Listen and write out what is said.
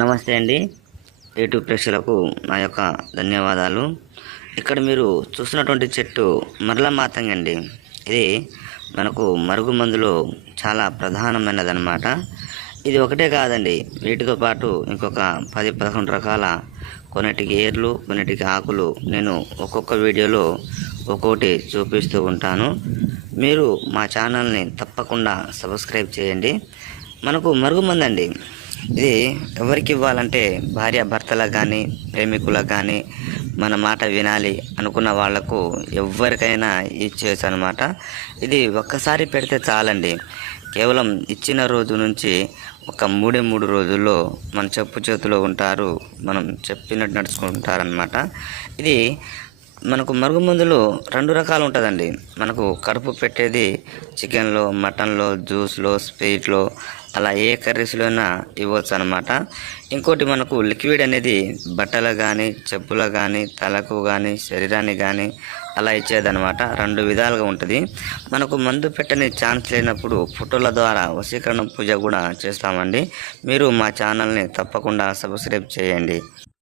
నమస్తే అండి. యూట్యూబ్ ప్రేక్షకులకు నా యొక్క ధన్యవాదాలు. ఇక్కడ మీరు చూస్తున్నటువంటి చెట్టు మరల మాతంగి అండి. ఇది మనకు మరుగు మందులో చాలా ప్రధానమైనదన్నమాట. ఇది ఒకటే కాదండి, వీటితో పాటు ఇంకొక 10-11 రకాల, కొన్నిటికి ఏర్లు, కొన్నిటికి ఆకులు నేను ఒక్కొక్క వీడియోలో ఒక్కొక్కటి చూపిస్తూ ఉంటాను. మీరు మా ఛానల్ని తప్పకుండా సబ్స్క్రైబ్ చేయండి. మనకు మరుగుమందండి, ఇది ఎవరికి ఇవ్వాలంటే భార్య భర్తలకు కానీ, ప్రేమికులకు కానీ, మన మాట వినాలి అనుకున్న వాళ్లకు ఎవరికైనా ఇచ్చేయచ్చు అనమాట. ఇది ఒక్కసారి పెడితే చాలండి. కేవలం ఇచ్చిన రోజు నుంచి ఒక 3 రోజుల్లో మన చెప్పు చేతిలో ఉంటారు, మనం చెప్పినట్టు నడుచుకుంటారనమాట. ఇది మనకు మరుగుమందులు 2 రకాలు ఉంటుందండి. మనకు కడుపు పెట్టేది చికెన్లో, మటన్లో, జ్యూస్లో, స్వీట్లో, అలా ఏ కర్రీస్లో అయినా ఇవ్వచ్చు అనమాట. ఇంకోటి మనకు లిక్విడ్ అనేది బట్టలకు కానీ, చెప్పులకు కానీ, తలకు కానీ, శరీరానికి కానీ అలా ఇచ్చేదనమాట. 2 విధాలుగా ఉంటుంది. మనకు మందు పెట్టని ఛాన్స్ లేనప్పుడు ఫోటోల ద్వారా వశీకరణ పూజ కూడా చేస్తామండి. మీరు మా ఛానల్ని తప్పకుండా సబ్స్క్రైబ్ చేయండి.